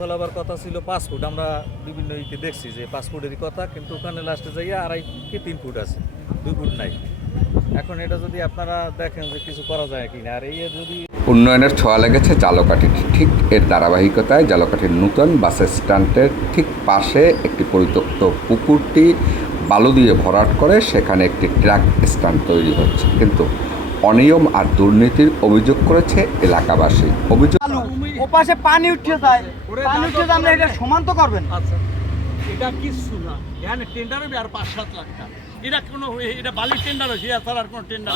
বলাবার কথা ছিল 5 ফুট। আমরা বিভিন্ন ইতে দেখছি যে 5 ফুটেরই কথা, কিন্তু ওখানে লাস্টে যাইয়া 2.5 কি 3 ফুট আছে, 2 ফুট নাই। এখন এটা যদি আপনারা দেখেন যে কিছু করা যায় কিনা, আর এই যদি উন্নয়নের ছোঁয়া লেগেছে জালকাঠির ঠিক এর ধারাবাহিকতায় জালকাঠির নূতন বাস স্ট্যান্ডের ঠিক পাশে একটি পরিত্যক্ত পুকুরটি বালু দিয়ে ভরাট করে সেখানে একটি ট্রাক স্ট্যান্ড তৈরি হচ্ছে, কিন্তু অনিয়ম আর দুর্নীতির অভিযোগ করেছে এলাকাবাসী। অভিযোগ ওপাশে পানি উঠে যায়, আমরা এটা সমান তো করবেন। আচ্ছা, এটা কিছু না, এখানে টেন্ডার হবে আর 5-7 লাখ টাকা। এটা কোনো এটা বালির টেন্ডার হয়েছে, আর কোনো টেন্ডার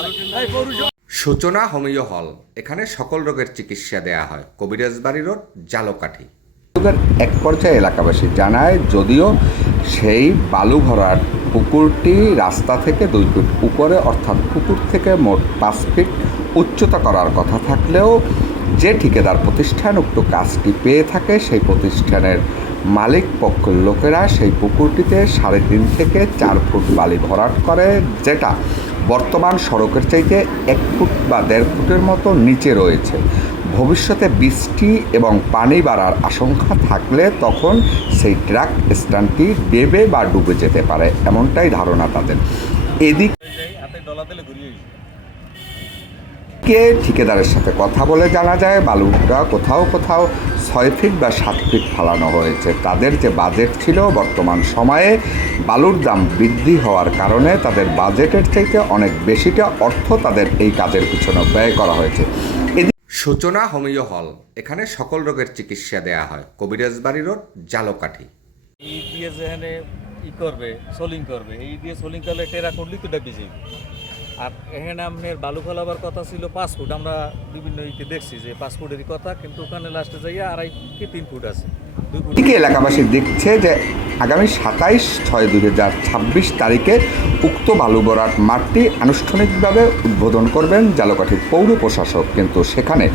সূচনা হোমিও হল, এখানে সকল রোগের চিকিৎসা দেয়া হয়। কবিরাজ বাড়ি রোড, জালকাঠি। এক পর্যায়ে এলাকাবাসী জানায়, যদিও সেই বালু ভরাট পুকুরটি রাস্তা থেকে 2 ফিট উপরে, অর্থাৎ পুকুর থেকে মোট 5 ফিট উচ্চতা করার কথা থাকলেও যে ঠিকাদার প্রতিষ্ঠান উক্ত কাজটি পেয়ে থাকে সেই প্রতিষ্ঠানের মালিক পক্ষের লোকেরা সেই পুকুরটিতে 3.5 থেকে 4 ফুট বালি ভরাট করে, যেটা বর্তমান সড়কের চাইতে 1 ফুট বা 1.5 ফুটের মতো নিচে রয়েছে। ভবিষ্যতে বৃষ্টি এবং পানি বাড়ার আশঙ্কা থাকলে তখন সেই ট্রাক স্ট্যান্ডটি দেবে বা ডুবে যেতে পারে, এমনটাই ধারণা তাদের। এদিকে ঠিকাদারের সাথে কথা বলে জানা যায়, বালুটা কোথাও কোথাও 6 ফিট বা 7 ফিট ফালানো হয়েছে। তাদের যে বাজেট ছিল, বর্তমান সময়ে বালুর দাম বৃদ্ধি হওয়ার কারণে তাদের বাজেটের চাইতে অনেক বেশিটা অর্থ তাদের এই কাজের পিছনে ব্যয় করা হয়েছে। সূচনা হোমিও হল, এখানে সকল রোগের চিকিৎসা দেয়া হয়। কবিরাজ বাড়ি রোড, জালকাঠি। এই দিয়ে যেখানে করবে, সোলিং করবে, এই দিয়ে সোলিং করলে টেরা করলেই তো ডেবে যাবে। আর এখানে আপনার বালু ফেলাবার কথা ছিল 5 ফুট। আমরা বিভিন্ন ইতে দেখছি যে 5 ফুটেরই কথা, কিন্তু ওখানে লাস্টে যাইয়া 2.5 কি 3 ফুট আছে, 2 ফুট। এলাকাবাসী দেখছে যে আগামী 27/6/2026 তারিখে উক্ত বালু ভরাট মাঠটি আনুষ্ঠানিকভাবে উদ্বোধন করবেন জালকাঠির পৌর প্রশাসক, কিন্তু সেখানে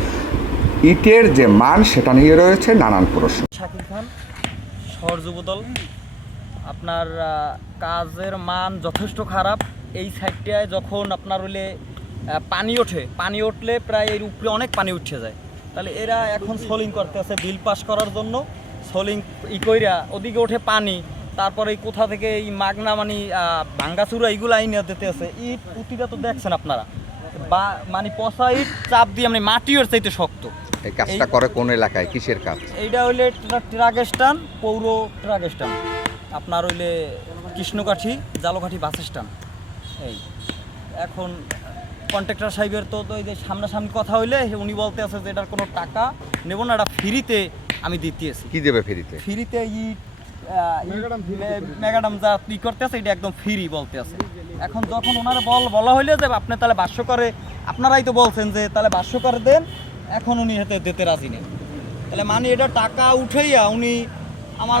ইটের যে মান সেটা নিয়ে রয়েছে নানান প্রশ্ন। শাকিল খান, শহর যুবদল। আপনার কাজের মান যথেষ্ট খারাপ। এই সাইডটায় যখন আপনার হলে পানি উঠলে প্রায় এর উপরে অনেক পানি উঠে যায়। তাহলে এরা এখন সোলিং করতে আছে বিল পাস করার জন্য। সোলিং কইরা ওদিকে ওঠে পানি, তারপরে এই কোথা থেকে এই মাগনা ভাঙ্গাচুরা এইগুলো আইনে দিতে আছে। ইট পুঁতিটা তো দেখছেন আপনারা, বা পচা ইট চাপ দিয়ে মাটির চাইতে শক্ত। এই কাজটা করে কোন এলাকায়, কিসের কাজ? এইটা হইলে ট্রাক স্ট্যান্ড, পৌর ট্রাক স্ট্যান্ড, আপনার হইলে কৃষ্ণকাঠি জালকাঠি বাস স্ট্যান্ড। এই এখন কন্ট্রাক্টর সাহেবের তো এই যে সামনাসামনি কথা হইলে উনি বলতে আছে যে এটার কোনো টাকা নেব না, এটা ফ্রিতে আমি দিতেছি। কি দেবে ফ্রিতে? ফ্রিতে মেগাডাম যা করতে আছে এটা একদম ফ্রি বলতে আছে। এখন যখন ওনারা বলা হইলে যে আপনি তাহলে ভাষ্যকরে, আপনারাই তো বলছেন যে তাহলে ভাষ্যকরে দেন, এখন উনি হাতে দিতে রাজি নেই। তাহলে এটা টাকা উঠাইয়া উনি আমার